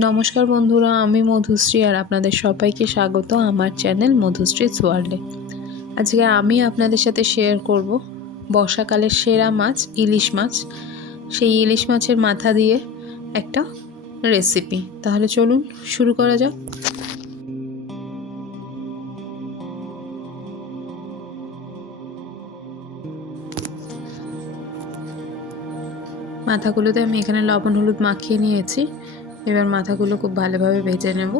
নমস্কার বন্ধুরা, আমি মধুশ্রী আর আপনাদের সবাইকে স্বাগত আমার চ্যানেল মধুশ্রীস ওয়ার্ল্ডে। আজকে আমি আপনাদের সাথে শেয়ার করব বর্ষাকালের সেরা মাছ ইলিশ মাছ। সেই ইলিশ মাছের মাথা দিয়ে একটা রেসিপি। তাহলে চলুন শুরু করা যাক। মাথাগুলোতে আমি এখানে লবণ হলুদ মাখিয়ে নিয়েছি। এবার মাথাগুলো খুব ভালোভাবে ভেজে নেব।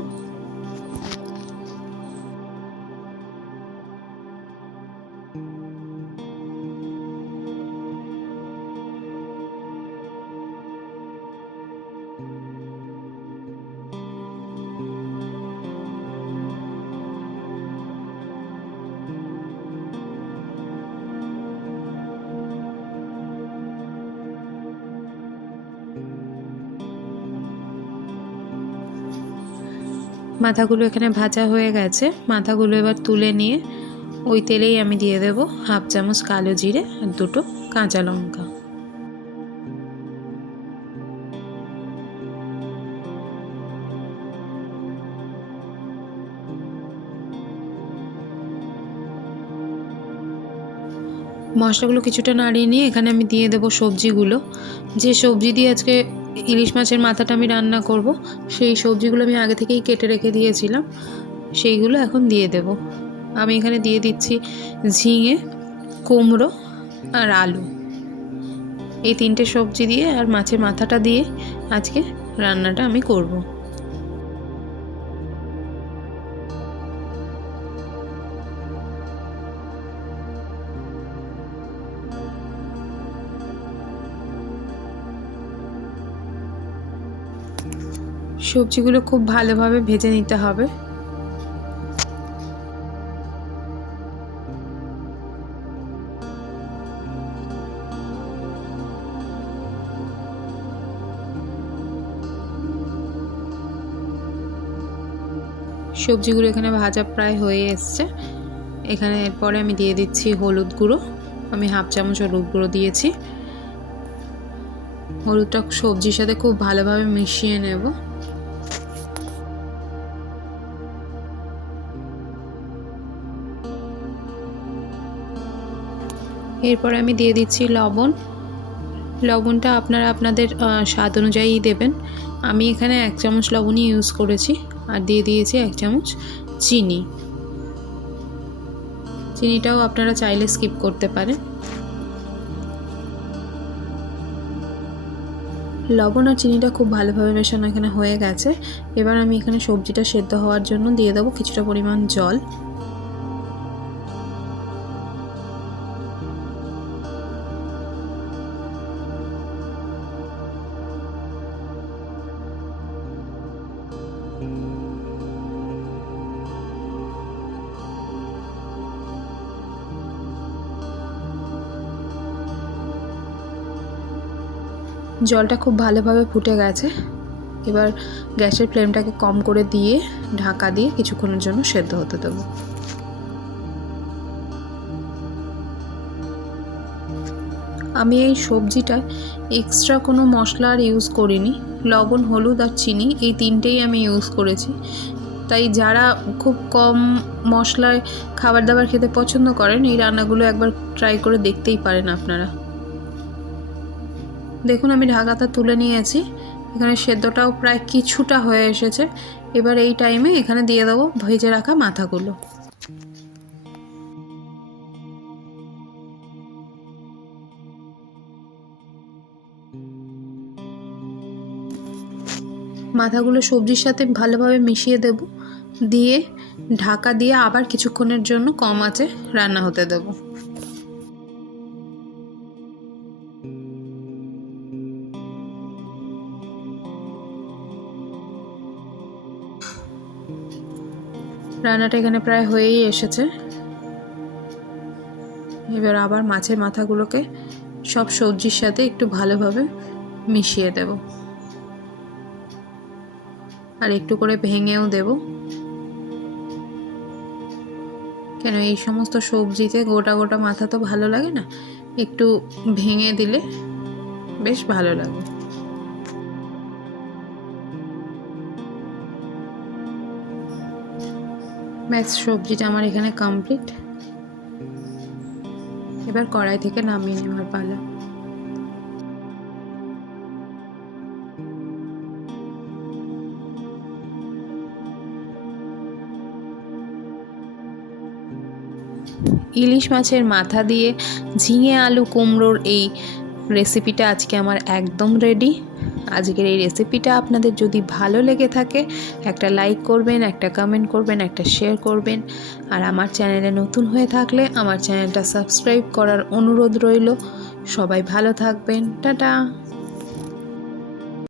মাথাগুলো এখানে ভাজা হয়ে গেছে। মাথাগুলো এবার তুলে নিয়ে ওই তেলেই আমি দিয়ে দেব হাফ চামচ কালো জিরে আর দুটো কাঁচা লঙ্কা। মশলাগুলো কিছুটা নাড়িয়ে নিয়ে এখানে আমি দিয়ে দেব সবজিগুলো। যে সবজি দিয়ে আজকে ইলিশ মাছের মাথাটা আমি রান্না করব, সেই সবজিগুলো আমি আগে থেকেই কেটে রেখে দিয়েছিলাম, সেইগুলো এখন দিয়ে দেব। আমি এখানে দিয়ে দিচ্ছি ঝিঙে, কুমড়ো আর আলু। এই তিনটে সবজি দিয়ে আর মাছের মাথাটা দিয়ে আজকে রান্নাটা আমি করব। সবজিগুলো খুব ভালোভাবে ভেজে নিতে হবে। সবজিগুলো এখানে ভাজা প্রায় হয়ে এসছে। এখানে এরপরে আমি দিয়ে দিচ্ছি হলুদ গুঁড়ো। আমি হাফ চামচ হলুদ গুঁড়ো দিয়েছি। হলুদটা সবজির সাথে খুব ভালোভাবে মিশিয়ে নেব। এরপরে আমি দিয়ে দিচ্ছি লবণ। লবণটা আপনারা আপনাদের স্বাদ অনুযায়ী দেবেন। আমি এখানে 1 চামচ লবণই ইউজ করেছি। আর দিয়ে দিয়েছি 1 চামচ চিনি। চিনিটাও আপনারা চাইলে স্কিপ করতে পারেন। লবণ আর চিনিটা খুব ভালোভাবে মেশানো এখানে হয়ে গেছে। এবার আমি এখানে সবজিটা সেদ্ধ হওয়ার জন্য দিয়ে দেবো কিছুটা পরিমাণ জল। জলটা খুব ভালোভাবে ফুটে গেছে। এবার গ্যাসের ফ্লেমটাকে কম করে দিয়ে ঢাকা দিয়ে কিছুক্ষণের জন্য সেদ্ধ হতে দেব। আমি এই সবজিটায় এক্সট্রা কোনো মশলা আর ইউজ করিনি। লবণ, হলুদ আর চিনি এই তিনটেই আমি ইউজ করেছি। তাই যারা খুব কম মশলায় খাবার দাবার খেতে পছন্দ করেন, এই রান্নাগুলো একবার ট্রাই করে দেখতেই পারেন আপনারা। দেখুন আমি ঢাকাটা তুলে নিয়েছি। এখানে সেদ্ধটাও প্রায় কিছুটা হয়ে এসেছে। এবার এই টাইমে এখানে দিয়ে দেবো ভেজে রাখা মাথাগুলো। মাথাগুলো সবজির সাথে ভালোভাবে মিশিয়ে দেব। দিয়ে ঢাকা দিয়ে আবার কিছুক্ষণের জন্য কম আঁচে রান্না হতে দেব। রান্নাটা এখানে প্রায় হয়েই এসেছে। এবার আবার মাছের মাথাগুলোকে সব সবজির সাথে একটু ভালোভাবে মিশিয়ে দেব। আর একটু করে ভেঙেও দেব, কেন এই সমস্ত সবজিতে গোটা গোটা মাথা তো ভালো লাগে না, একটু ভেঙে দিলে বেশ ভালো লাগে। ব্যাস সবজিটা আমার এখানে কমপ্লিট। এবার কড়াই থেকে নামিয়ে নেওয়ার পালা। ইলিশ মাছের মাথা দিয়ে ঝিঙে আলু কুমড়োর এই রেসিপিটা আজকে আমার একদম রেডি। আজকের এই রেসিপিটা আপনাদের যদি ভালো লেগে থাকে একটা লাইক করবেন, একটা কমেন্ট করবেন, একটা শেয়ার করবেন। আর আমার চ্যানেলে নতুন হয়ে থাকলে আমার চ্যানেলটা সাবস্ক্রাইব করার অনুরোধ রইল। সবাই ভালো থাকবেন। টাটা।